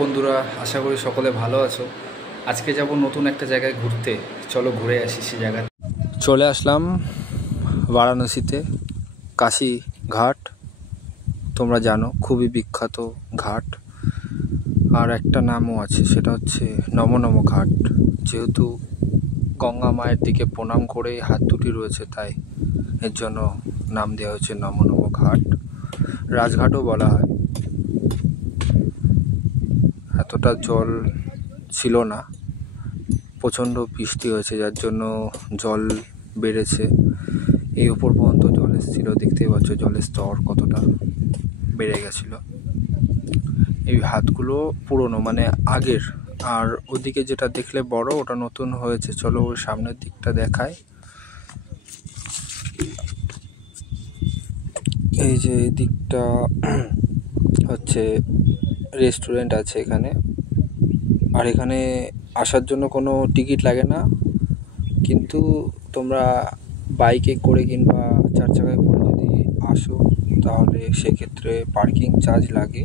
বন্ধুরা, আশা করি সকলে ভালো আছো। আজকে যাব নতুন একটা জায়গায় ঘুরতে। চলো ঘুরে আসি সে জায়গা। চলে আসলাম বারাণসীতে, কাশী ঘাট। তোমরা জানো খুবই বিখ্যাত ঘাট। আর একটা নামও আছে, সেটা হচ্ছে নমো নমো ঘাট। যেহেতু গঙ্গা মায়ের দিকে প্রণাম করে হাত দুটি রয়েছে, তাই এর জন্য নাম দেওয়া হয়েছে নমো নমো ঘাট। রাজঘাটও বলা হয়। এতটা জল ছিল না, প্রচণ্ড বৃষ্টি হয়েছে, যার জন্য জল বেড়েছে। এই উপর পর্যন্ত জল এসেছিলো, দেখতেই পাচ্ছ জলের স্তর কতটা বেড়ে গেছিল। এই হাতগুলো পুরনো, মানে আগের। আর ওদিকে যেটা দেখলে বড়, ওটা নতুন হয়েছে। চলো ওই সামনের দিকটা দেখায়। এই যে এই দিকটা হচ্ছে রেস্টুরেন্ট আছে এখানে। আর এখানে আসার জন্য কোনো টিকিট লাগে না, কিন্তু তোমরা বাইকে করে কিংবা চার চাকায় করে যদি আসো তাহলে সেক্ষেত্রে পার্কিং চার্জ লাগে।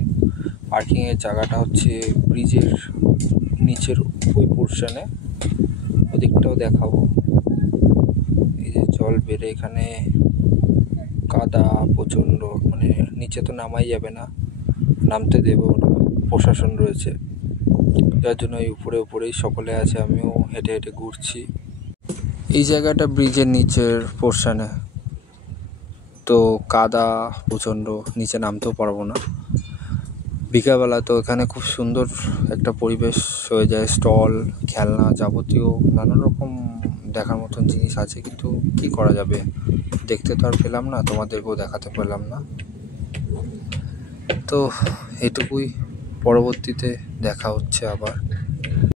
পার্কিংয়ের জায়গাটা হচ্ছে ব্রিজের নিচের ওই পোর্শনে। ওদিকটাও দেখাবো। এই যে জল বেড়ে এখানে কাদা প্রচণ্ড, মানে নিচে তো নামাই যাবে না, নামতে দেবেও না, প্রশাসন রয়েছে। যার জন্য এই উপরেই সকলে আছে, আমিও হেঁটে হেঁটে ঘুরছি। এই জায়গাটা ব্রিজের নিচের পোর্শনে, তো কাদা প্রচণ্ড, নিচে নামতেও পারবো না। বিকালবেলা তো এখানে খুব সুন্দর একটা পরিবেশ হয়ে যায়। স্টল, খেলনা, যাবতীয় নানান রকম দেখার মতন জিনিস আছে, কিন্তু কি করা যাবে, দেখতে তো আর পেলাম না, তোমাদেরকেও দেখাতে পেলাম না। তো এটুকুই, পরবর্তীতে দেখা হচ্ছে আবার।